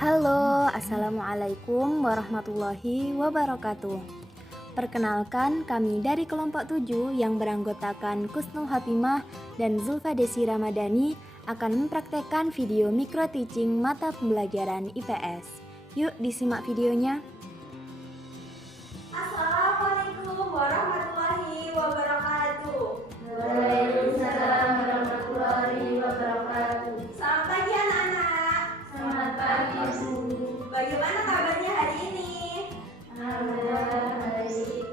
Halo, Assalamualaikum warahmatullahi wabarakatuh. Perkenalkan, kami dari kelompok 7 yang beranggotakan Kusnul Hatimah dan Zulfa Desi Ramadhani akan mempraktekkan video micro teaching mata pembelajaran IPS. Yuk disimak videonya. Assalamualaikum warahmatullahi wabarakatuh. Waalaikumsalam warahmatullahi wabarakatuh. Selamat pagi anak-anak. Selamat pagi Bu. Bagaimana kabarnya hari ini? Alhamdulillah baik.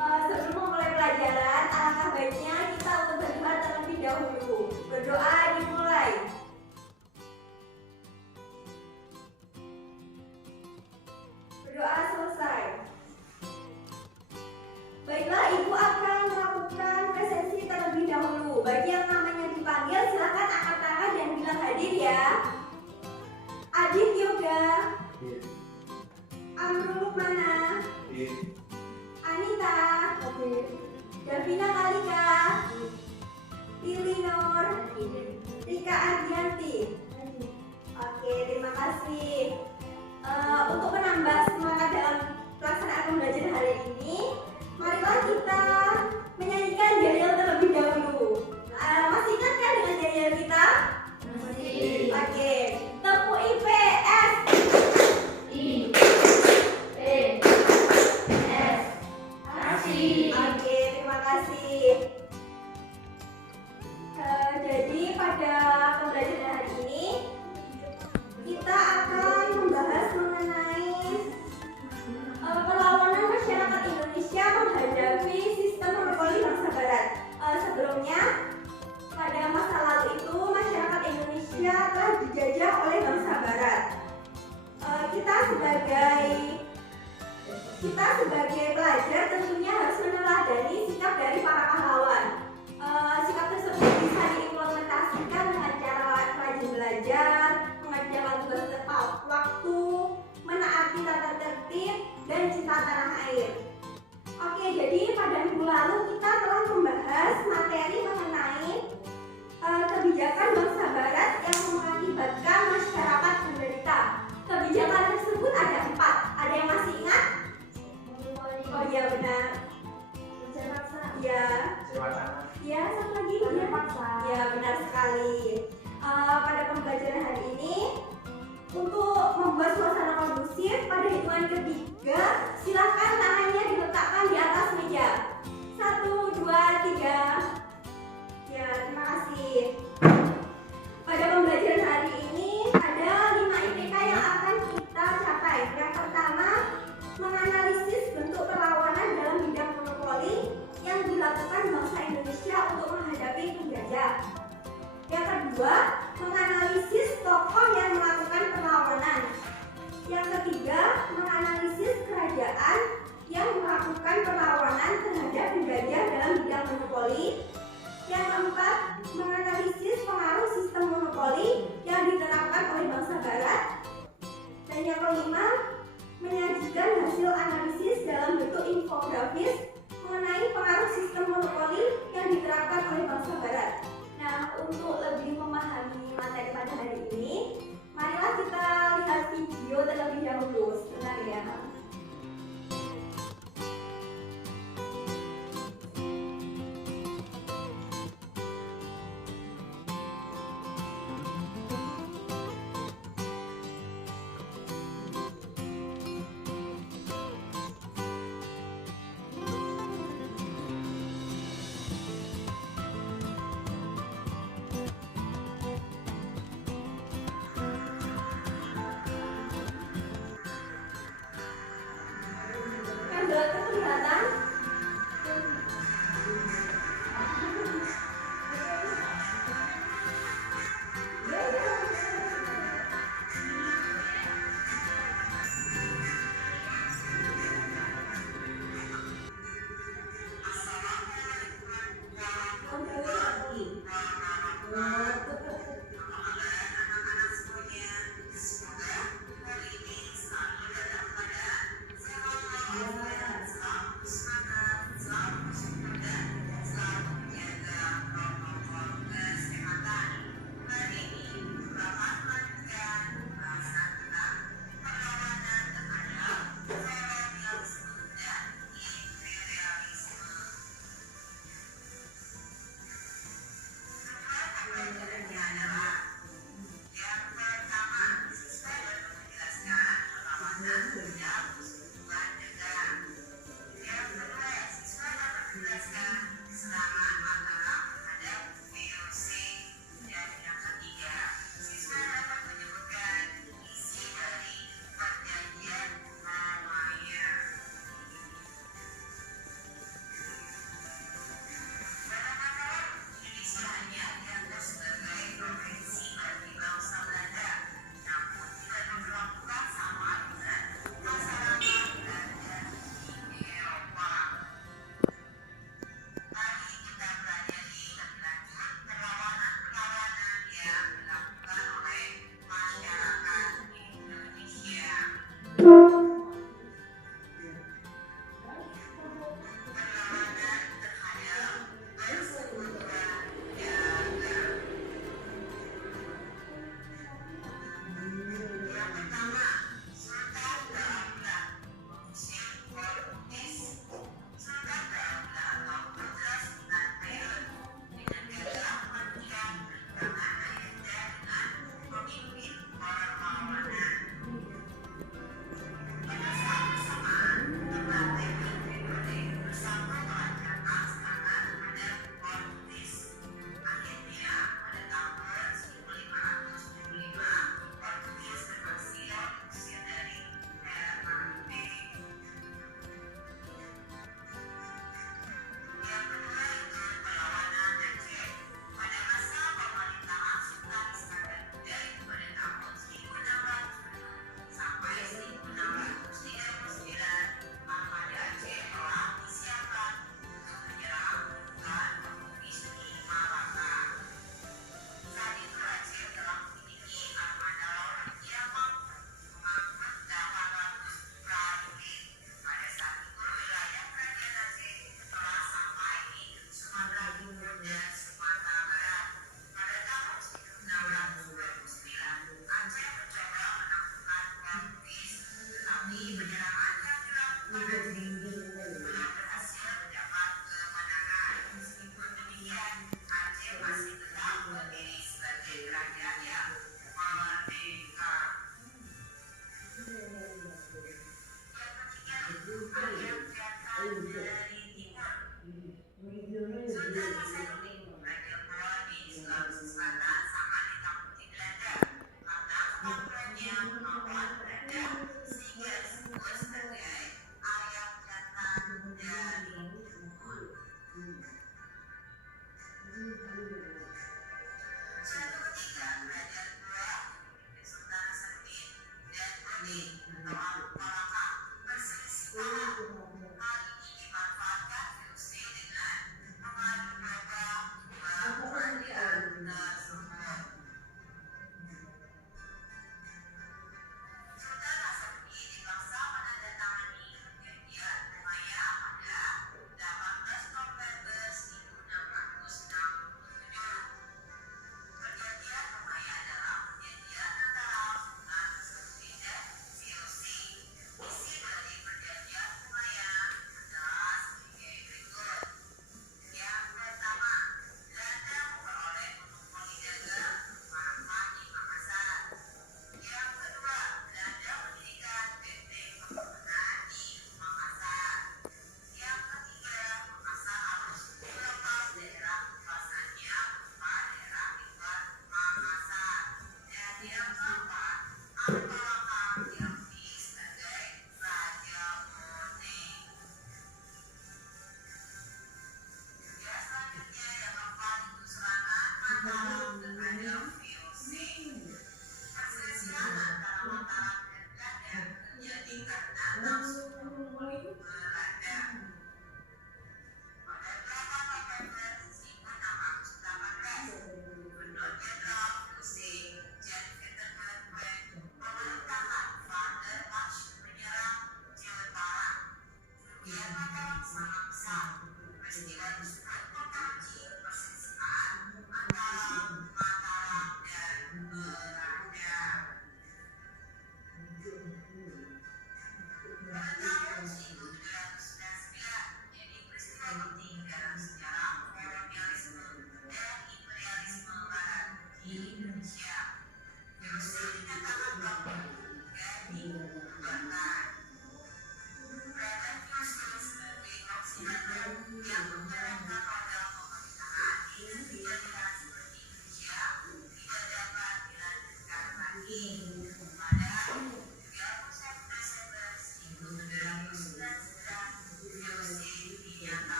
Sebelum memulai pelajaran, alangkah baiknya kita untuk berdoa terlebih dahulu. Berdoa dimulai. Berdoa selesai. Baiklah, Ibu akan melakukan presensi terlebih dahulu. Bagi yang namanya dipanggil, silakan angkat tangan dan bilang hadir ya. Adit Yoga, Amrul Lukmana, Anita, Davina Kalika, Lili Nur, Rika Ardianti. Oke, terima kasih. Untuk menambah semangat dalam pelaksanaan pembelajaran hari ini, marilah kita menyanyikan yel-yel terlebih dahulu. Masih ingat kan dengan yel-yel kita? Masih. Oke, tepuk IPS. IPS. Kasih. Oke, terima kasih. Jadi pada pembelajaran hari ini kita akan membahas mengenai perlawanan masyarakat Indonesia menghadapi sistem monopoli bangsa Barat. Sebelumnya, pada masa lalu itu masyarakat Indonesia telah dijajah oleh bangsa Barat. Kita sebagai pelajar tentunya harus meneladani sikap dari para pahlawan. Sikap tersebut bisa diimplementasikan dengan cara rajin belajar, mengerjakan tugas tepat waktu, menaati tata tertib, dan cinta tanah air. Oke, jadi pada minggu lalu kita telah membahas materi mengenai kebijakan bangsa Barat yang mengakibatkan masyarakat menderita. Kebijakan tersebut ada 4. Ada yang masih ingat? Oh iya benar. Ya, satu lagi ya benar sekali. Pada pembelajaran hari ini, untuk membuat suasana kondusif, pada hitungan ketiga silakan tangannya diletakkan di atas meja. 1, 2, 3. Ya, terima kasih. Pada pembelajaran hari ini ada 5 IPK yang akan kita capai. Yang pertama, menganalisis bentuk perlawanan dalam bidang monopoli yang dilakukan bangsa Indonesia untuk menghadapi penjajah. Yang kedua, menganalisis tokoh yang melakukan perlawanan. Yang ketiga, menganalisis kerajaan yang melakukan perlawanan terhadap penjajah dalam bidang monopoli. Yang keempat, menganalisis pengaruh sistem monopoli yang diterapkan oleh bangsa Barat. Dan yang kelima, menyajikan hasil analisis dalam bentuk infografis mengenai pengaruh sistem monopoli yang diterapkan oleh bangsa Barat. Nah, untuk lebih memahami materi pada hari ini, marilah kita lihat video terlebih dahulu. Sebentar ya. Sudah kelihatan?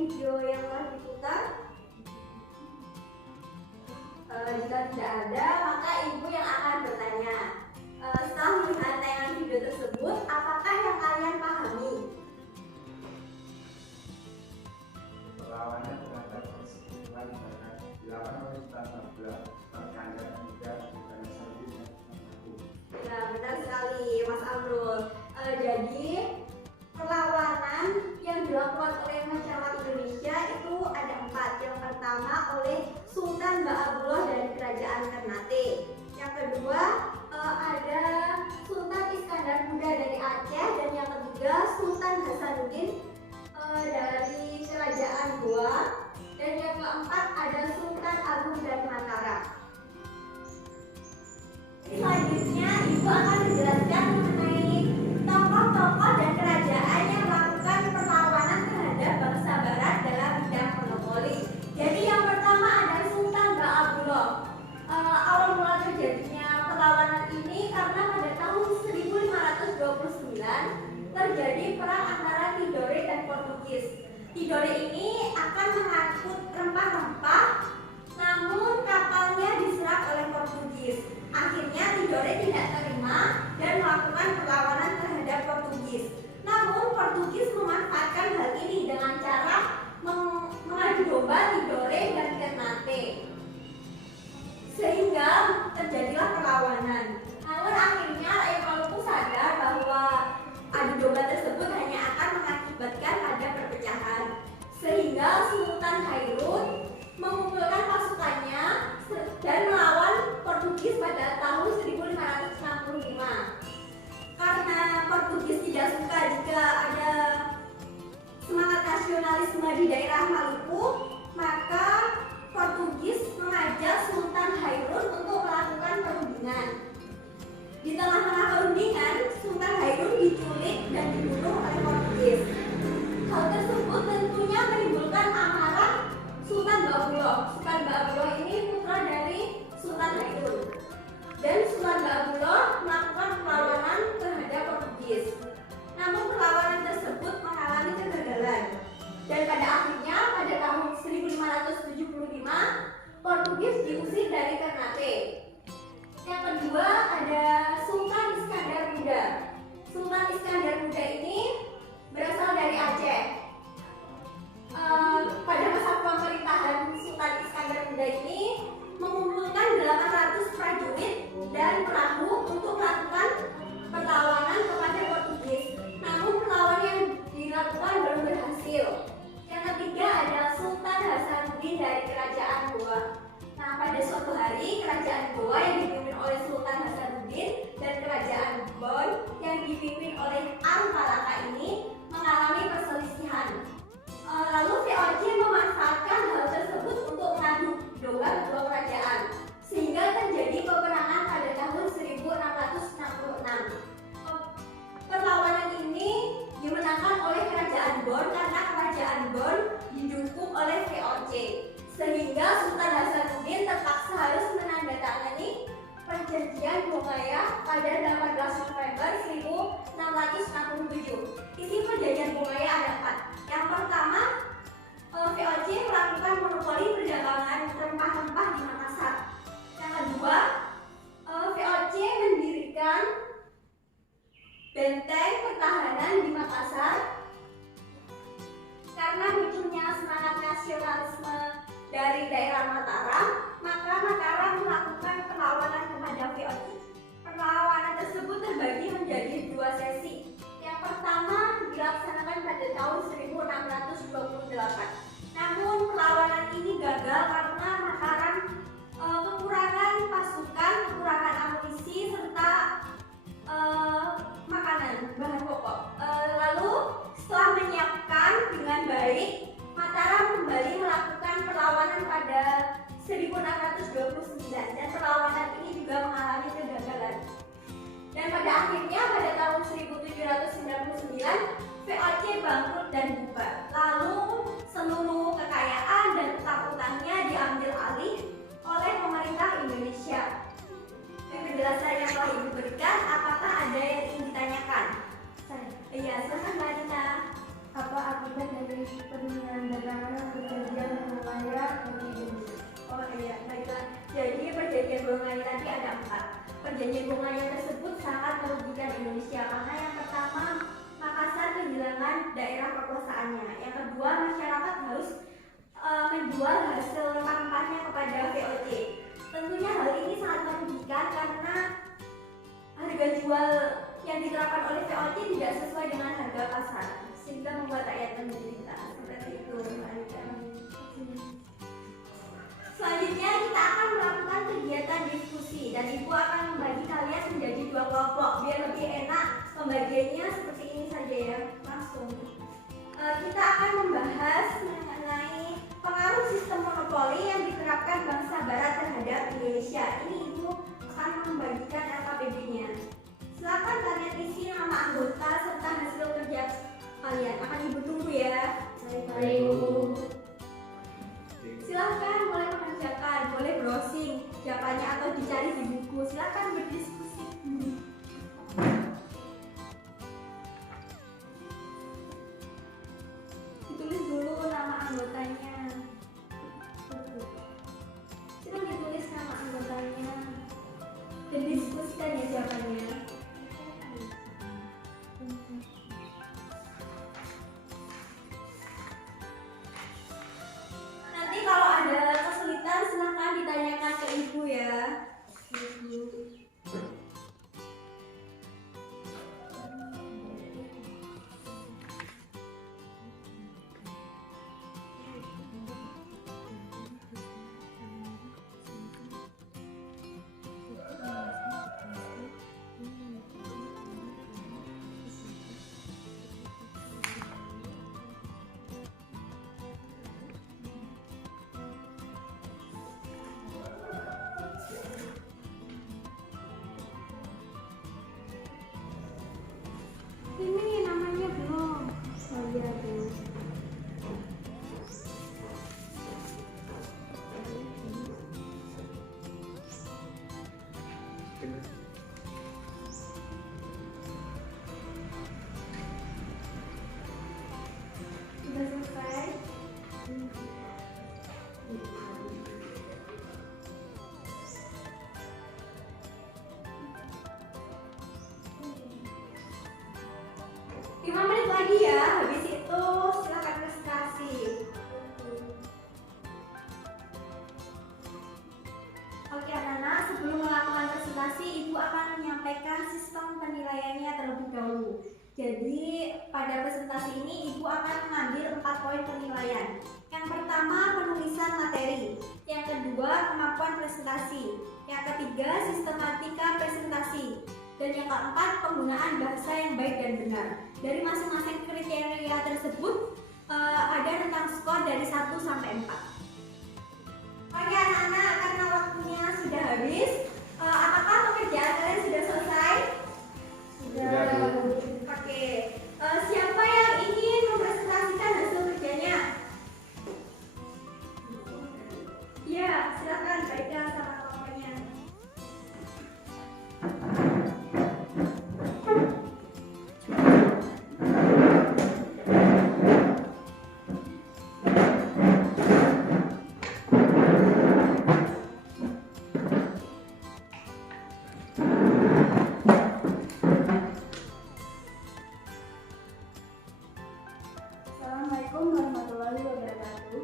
video yang telah diputar? Jika tidak ada, maka ibu yang akan bertanya. Setelah melihat tayangan video tersebut, apakah yang kalian pahami? Perlawanan terhadap persekutuan negara dilakukan oleh Ustaz Abdullah Terkandang juga bukan saudi dan hukum. Ya, benar sekali Mas Amrul. Jadi perlawanan yang dilakukan oleh masyarakat Indonesia itu ada 4. Yang pertama oleh Sultan Ba'abullah dari Kerajaan Ternate. Yang kedua ada Sultan Iskandar Muda dari Aceh, dan yang ketiga Sultan Hasanuddin dari Kerajaan Goa, dan yang keempat ada Sultan Agung dari Mataram. Selanjutnya ibu akan menjelaskan mengenai tokoh-tokoh dan kerajaan yang melakukan perlawanan terhadap bangsa Barat dalam bidang monopoli. Jadi yang pertama ada Sultan Ba'abullah. Awal mula terjadinya perlawanan ini karena pada tahun 1529 terjadi perang antara Tidore dan Portugis. Tidore ini akan mengangkut rempah-rempah, namun kapalnya diserang oleh Portugis. Akhirnya Tidore tidak terima dan melakukan perlawanan terhadap Portugis. Namun Portugis memanfaatkan hal ini dengan cara mengadu domba Tidore dan Ternate. nasionalisme di daerah Maluku, maka Portugis mengajak Sultan Hairun untuk melakukan perundingan. Di tengah-tengah perundingan, Sultan Hairun diculik dan dibunuh oleh Portugis. Hal tersebut tentunya menimbulkan amarah Sultan Baabullah. Sultan Baabullah ini putra dari Sultan Hairun. Dan Sultan Baabullah melakukan perlawanan terhadap Portugis. Namun perlawanan tersebut mengalami kegagalan. Dan pada akhirnya pada tahun 1575 Portugis diusir dari Ternate. Yang kedua ada Sultan Iskandar Muda. Sultan Iskandar Muda ini berasal dari Aceh. Pada masa pemerintahan Sultan Iskandar Muda ini mengumpulkan 800 prajurit dan perahu untuk melakukan perlawanan kepada Portugis. Namun perlawanan yang dilakukan belum berhasil. Yang ketiga adalah Sultan Hasanuddin dari Kerajaan Goa. Nah, pada suatu hari Kerajaan Goa yang dipimpin oleh Sultan Hasanuddin dan Kerajaan Bon yang dipimpin oleh Al-Malaka ini mengalami perselisihan. Lalu VOC memanfaatkan hal tersebut untuk mengadu domba kedua kerajaan, sehingga terjadi peperangan pada tahun 1666. Perlawanan ini dimenangkan oleh Kerajaan Bon karena Kerajaan Bon didukung oleh VOC, sehingga Sultan Hasanuddin terpaksa harus menandatangani Perjanjian Bongaya pada 18 November 1667. Isi Perjanjian Bongaya ada 4. Yang pertama, VOC melakukan monopoli perdagangan rempah-rempah di Makassar. Yang kedua, VOC mendirikan benteng pertahanan di Makassar. Karena munculnya semangat nasionalisme dari daerah Mataram, maka Mataram melakukan perlawanan kepada VOC. Perlawanan tersebut terbagi menjadi 2 sesi. Yang pertama dilaksanakan pada tahun 1628. Namun perlawanan ini gagal karena Mataram kekurangan pasukan, kekurangan amunisi serta makanan, bahan pokok. Lalu setelah menyiapkan dengan baik, Mataram kembali melakukan perlawanan pada 1629 dan perlawanan ini juga mengalami kegagalan. Dan pada akhirnya pada tahun 1799 VOC bangkrut dan bubar. Lalu seluruh kekayaan dan utang-utangnya diambil alih oleh pemerintah Indonesia. Penjelasan yang telah Ibu berikan, apakah ada yang ingin ditanyakan? Iya, silakan Mbak Dina. Apa akibat dari penandatanganan perjanjian Bongaya di Indonesia? Oh iya, baiklah. Jadi perjanjian Bongaya tadi ada 4. Perjanjian Bongaya tersebut sangat merugikan Indonesia karena yang pertama, Makassar kehilangan daerah kekuasaannya. Yang kedua, masyarakat harus menjual hasil rempah-rempahnya kepada VOC. Tentunya hal ini sangat merugikan karena harga jual yang diterapkan oleh VOC tidak sesuai dengan harga pasar, sehingga membuat rakyat menderita. Seperti itu. Selanjutnya kita akan melakukan kegiatan diskusi dan Ibu akan membagi kalian menjadi 2 kelompok biar lebih enak pembagiannya seperti ini saja ya, langsung. Kita akan membahas mengenai pengaruh sistem monopoli yang diterapkan bangsa Barat terhadap Indonesia. Ini Ibu akan membagikan LKPB-nya. Silakan kalian isi nama anggota serta hasil kerja kalian. Akan Ibu tunggu ya. Baik, Bu. Silakan boleh mengerjakan, boleh browsing jawabannya atau dicari di buku. Silakan berdiskusi. Ditulis dulu nama anggotanya. Silakan ditulis nama anggotanya dan diskusikan ya jawabannya. Nanti kalau ada kesulitan silahkan ditanyakan ke Ibu ya. Ibu. lagi ya. Habis itu silakan presentasi. Oke anak-anak, sebelum melakukan presentasi, Ibu akan menyampaikan sistem penilaiannya terlebih dahulu. Jadi pada presentasi ini Ibu akan mengambil 4 poin penilaian. Yang pertama, penulisan materi. Yang kedua, kemampuan presentasi. Yang ketiga, sistematika presentasi. Dan yang keempat, penggunaan bahasa yang baik dan benar. Dari masing-masing kriteria tersebut ada rentang skor dari 1 sampai 4. Oke anak-anak, karena waktunya sudah habis, apakah pekerjaan kalian sudah selesai? Sudah. Oke, siapa yang ingin mempresentasikan hasil kerjanya? Ya, silakan Baika sama kelompoknya. Assalamualaikum warahmatullahi wabarakatuh.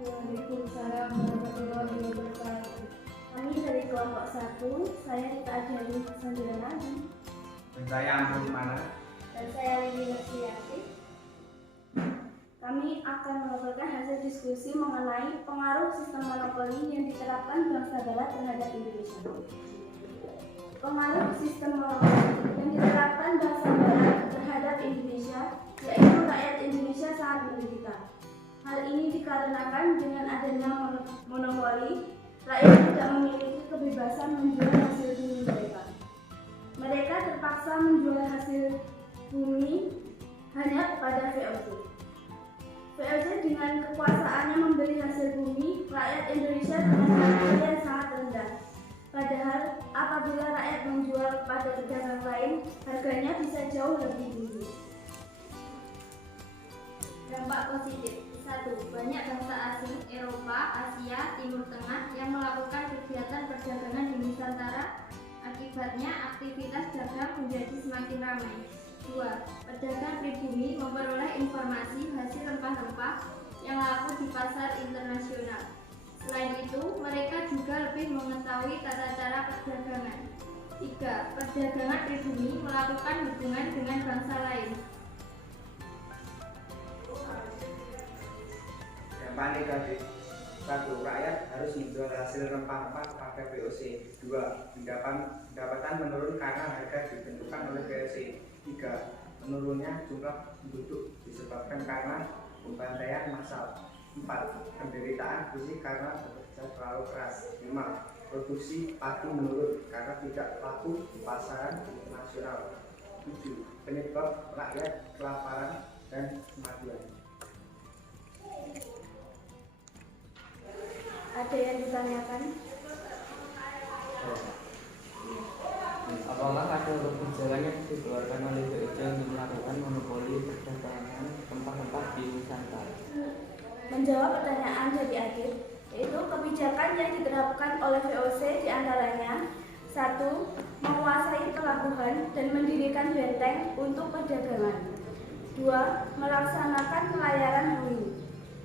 Waalaikumsalam warahmatullahi wabarakatuh. Kami dari kelompok 1, saya Rita Adjani Sandiranadi. Dan saya Ampun Mana. Dan saya Lili Nursiati. Kami akan melaporkan hasil diskusi mengenai pengaruh sistem monopoli yang diterapkan bangsa Barat terhadap Indonesia. Pengaruh sistem monopoli yang diterapkan bangsa Barat terhadap Indonesia, yaitu rakyat Indonesia sangat menderita. Hal ini dikarenakan dengan adanya monopoli, rakyat tidak memiliki kebebasan menjual hasil bumi mereka. Mereka terpaksa menjual hasil bumi hanya kepada VOC. VOC dengan kekuasaannya membeli hasil bumi rakyat Indonesia dengan harga yang sangat rendah. Padahal apabila rakyat menjual pada pedagang lain, harganya bisa jauh lebih tinggi. Dampak positif. 1. Banyak bangsa asing Eropa, Asia, Timur Tengah yang melakukan kegiatan perdagangan di Nusantara. Akibatnya aktivitas dagang menjadi semakin ramai. 2. Pedagang pribumi memperoleh informasi hasil rempah-rempah yang laku di pasar internasional. Selain itu, mereka juga lebih mengetahui tata cara perdagangan. 3. Perdagangan pribumi melakukan hubungan dengan bangsa lain. Dampak negatif. 1. Rakyat harus menjual hasil rempah-rempah pada VOC. 2. Pendapatan menurun karena harga ditentukan oleh VOC. 3. Menurunnya jumlah penduduk disebabkan karena pembantaian massal. 4. Penderitaan fisik karena bekerja terlalu keras. 5. Produksi padi menurun karena tidak laku di pasaran internasional. 7. Penyebab rakyat kelaparan dan kematian. Ada yang ditanyakan? Apakah ada kebijakan yang dikeluarkan oleh VOC untuk melakukan monopoli perdagangan rempah-rempah di Nusantara? Menjawab pertanyaan dari Adit, yaitu kebijakan yang diterapkan oleh VOC diantaranya 1. Menguasai pelabuhan dan mendirikan benteng untuk perdagangan. 2. Melaksanakan pelayaran bumi.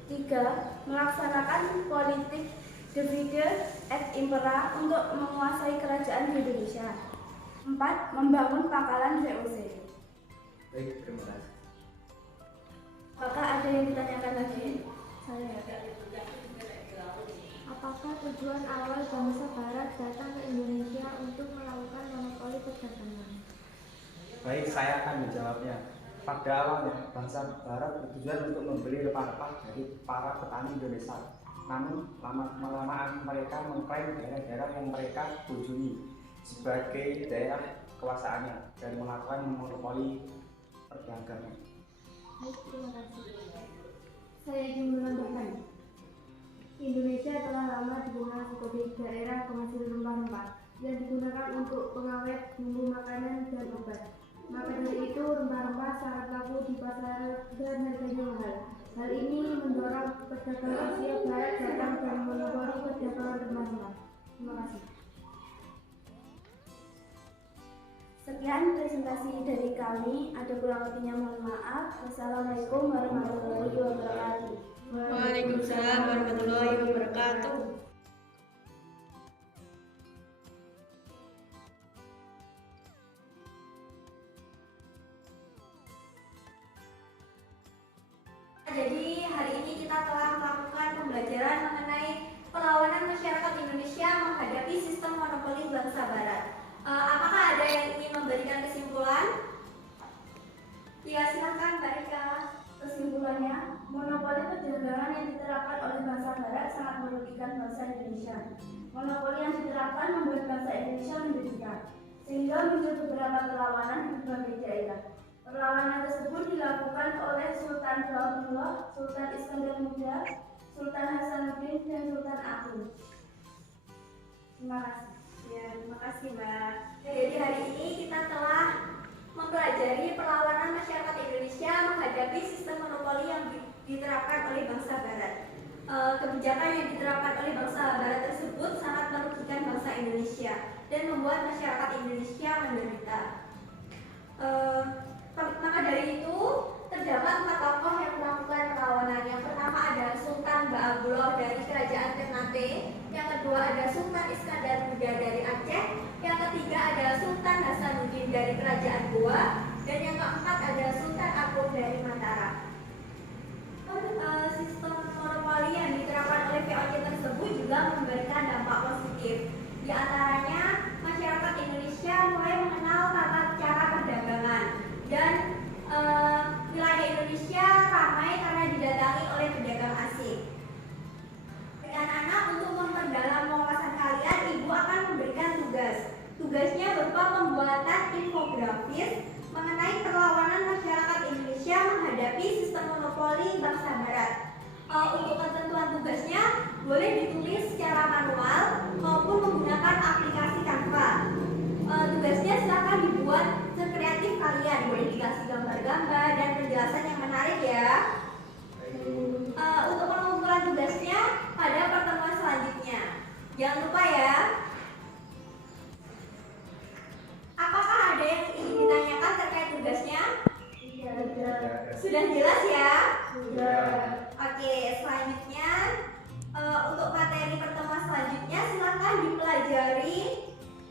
3. Melaksanakan politik divide et impera untuk menguasai kerajaan di Indonesia. 4. Membangun pangkalan VOC. Baik, terima kasih. Apakah ada yang ditanyakan lagi? Saya. Apakah tujuan awal bangsa Barat datang ke Indonesia untuk melakukan monopoli perdagangan? Baik, saya akan menjawabnya. Pada awalnya, bangsa Barat bertujuan untuk membeli rempah-rempah dari para petani Indonesia. Namun, lama-kelamaan mereka mengklaim daerah-daerah yang mereka kunjungi sebagai daerah kekuasaannya dan melakukan monopoli perdagangan. Baik, terima kasih. Saya ingin menambahkan, Indonesia telah lama dikenal sebagai daerah penghasil rempah-rempah yang digunakan untuk pengawet, bumbu makanan, dan obat. Maka dari itu, rempah-rempah sangat laku di pasar dan harganya mahal. Hal ini mendorong pedagang Asia Barat datang dan monopoli perdagangan rempah-rempah. Terima kasih. Sekian presentasi dari kami. Ada kurang lebihnya mohon maaf. Wassalamualaikum warahmatullahi wabarakatuh. Waalaikumsalam warahmatullahi wabarakatuh. Jadi hari ini kita telah melakukan pembelajaran mengenai perlawanan masyarakat Indonesia menghadapi sistem monopoli bangsa Barat. Apakah ada yang ingin memberikan kesimpulan? Ya, silakan Mbak Rika. Kesimpulannya, monopoli perdagangan yang diterapkan oleh bangsa Barat sangat merugikan bangsa Indonesia. Monopoli yang diterapkan membuat bangsa Indonesia menderita, sehingga muncul beberapa perlawanan di berbagai daerah. Perlawanan tersebut dilakukan oleh Sultan Bahamullah, Sultan Iskandar Muda, Sultan Hasanuddin, dan Sultan Agung. Terima kasih. Ya, terima kasih Mbak. Jadi hari ini kita telah mempelajari perlawanan masyarakat Indonesia menghadapi sistem monopoli yang diterapkan oleh bangsa Barat. Kebijakan yang diterapkan oleh bangsa Barat tersebut sangat merugikan bangsa Indonesia dan membuat masyarakat Indonesia menderita. Maka dari itu terdapat 4 tokoh yang melakukan perlawanan. Yang pertama ada Sultan Bahamullah dari Kerajaan Ternate, yang kedua ada Sultan Iskandar Muda dari Aceh, yang ketiga ada Sultan Hasanuddin dari Kerajaan Goa, dan yang keempat ada Sultan Agung dari Mataram. Sistem monopoli yang diterapkan oleh VOC tersebut juga memberikan dampak positif. Di antaranya masyarakat Indonesia mulai mengenal tata cara perdagangan dan wilayah Indonesia ramai karena didatangi oleh pedagang asing. Anak-anak, untuk memperdalam wawasan kalian, Ibu akan memberikan tugas. Tugasnya berupa pembuatan infografis mengenai perlawanan masyarakat Indonesia menghadapi sistem monopoli bangsa Barat. Untuk ketentuan tugasnya boleh ditulis secara manual maupun menggunakan aplikasi Canva. Tugasnya silakan dibuat sekreatif kalian, boleh dikasih gambar-gambar dan penjelasan yang menarik ya. Untuk pengumpulan tugasnya pada pertemuan selanjutnya. Jangan lupa ya. Apakah ada yang ingin ditanyakan terkait tugasnya? Sudah jelas ya? Oke, selanjutnya untuk materi pertemuan selanjutnya silakan dipelajari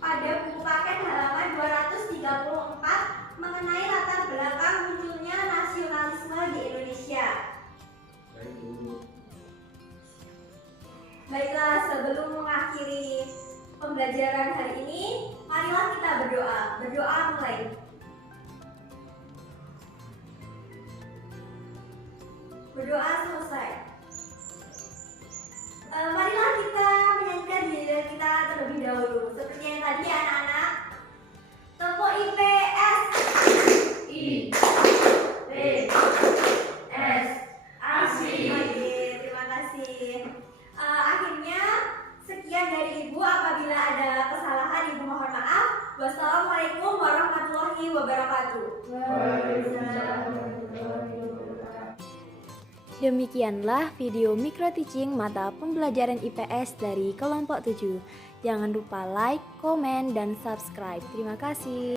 pada buku paket halaman 234 mengenai latar belakang munculnya nasionalisme di Indonesia. Baiklah, sebelum mengakhiri pembelajaran hari ini, marilah kita berdoa. Berdoa mulai. Berdoa selesai. Marilah kita menyanyikan diri kita terlebih dahulu. Seperti yang tadi anak-anak. Tepuk IPS. IPS. Asik. Oke, terima kasih. Akhirnya sekian dari Ibu. Apabila ada kesalahan, Ibu mohon maaf. Wassalamualaikum warahmatullahi wabarakatuh. Demikianlah video micro teaching mata pembelajaran IPS dari kelompok 7. Jangan lupa like, komen, dan subscribe. Terima kasih.